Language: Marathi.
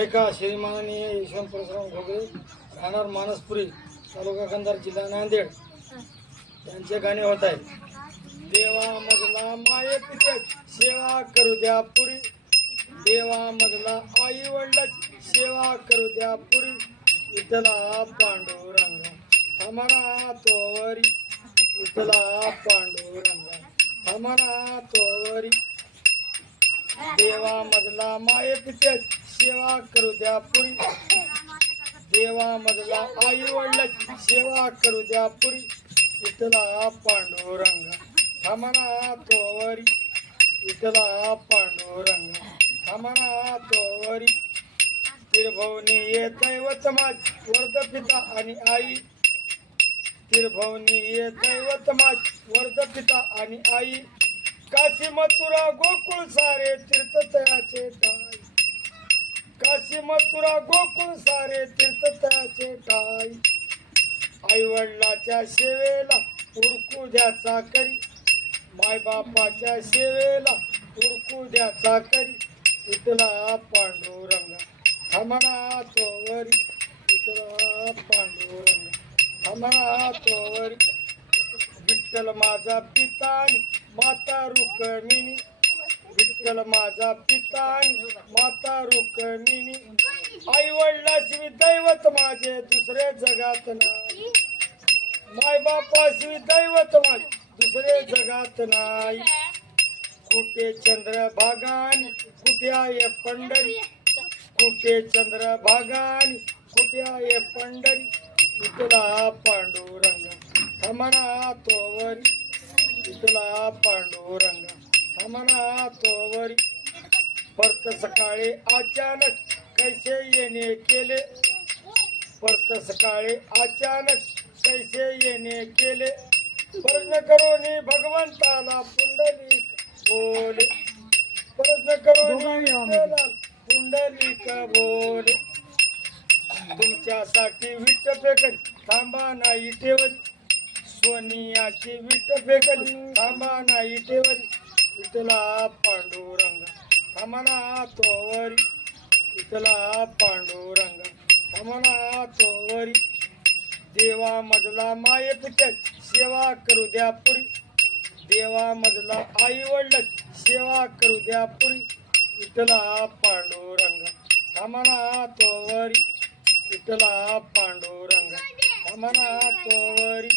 ऐका श्रीमाननीय यशवंत परशुराम घोगरे राहणार मानसपुरी तालुका कंधार जिल्हा नांदेड यांचे गाणे होत आहे. देवा मधला माये पिते सेवा करू द्या पुरी, देवा मधला आई वडिलाची सेवा करू द्या पुरी, विठ्ठला पांडुरंगा थांबना तोवरी, विठ्ठला पांडुरंगा थांबना तोवरी. देवा मधला माये पिते सेवा करू द्या पुरी, देवा मधला आई वडिलाची सेवा करू द्या पुरी, विठ्ठला पांडुरंगा थांबना तोवरी, विठ्ठला पांडुरंगा थांबना तोवरी. तिरभवनी ये दैवत माझ वर्ध पिता आणि आई, तिरभवनी ये दैवत माझ वर्ध पिता आणि आई, काशी मथुरा गोकुळ सारे तीर्थतयाचे ठाई, काशी मथुरा गोकुळ सारे तीर्थतयाचे ठाई. आई वडिलाच्या सेवेला उरकू द्याचा करी, माय बापाच्या सेवेला उरकू द्याचा करी, विठ्ठला पांडुरंगा थांबना तोवरी, विठ्ठला पांडुरंगा थांबना तोवरी. विठ्ठल माझा पिता आणि माता रुक्मिणी, विठ्ठल माझा पिता आणि माता रुक्मिणी, आई वडिलाशिवी दैवत माझे दुसरे जगात नाही, माय बापाशिवी दैवत माझे दुसरे जगात नाही. कुठे चंद्रभागानी कुठे आहे पंढरी, कुठे चंद्रभागानी कुठे आहे पंढरी, विठ्ठला पांडुरंगा थांबना तोवरी, विठ्ठला पांडुरंगा थांबना तोवरी. परत सकाळी अचानक कैसे येणे केले, परत सकाळी अचानक कैसे येणे केले, प्रश्न करून भगवंताला पुंडलिक बोले, प्रश्न करून पुंडलिक बोले. तुमच्यासाठी विट फेकली थांबा नाही ठेवली, सोनियाची विट फेकली थांबा नाही ठेवली, विठ्ठला पांडुरंगा थांबना तोवरी, विठ्ठला पांडुरंगा थांबना तोवरी. देवा मधला माये पित्यात सेवा करू द्या पुरी, देवा मधला आई वडिलाची सेवा करू द्या पुरी, विठ्ठला पांडुरंगा थांबना तोवरी, विठ्ठला पांडुरंगा थांबना तोवरी.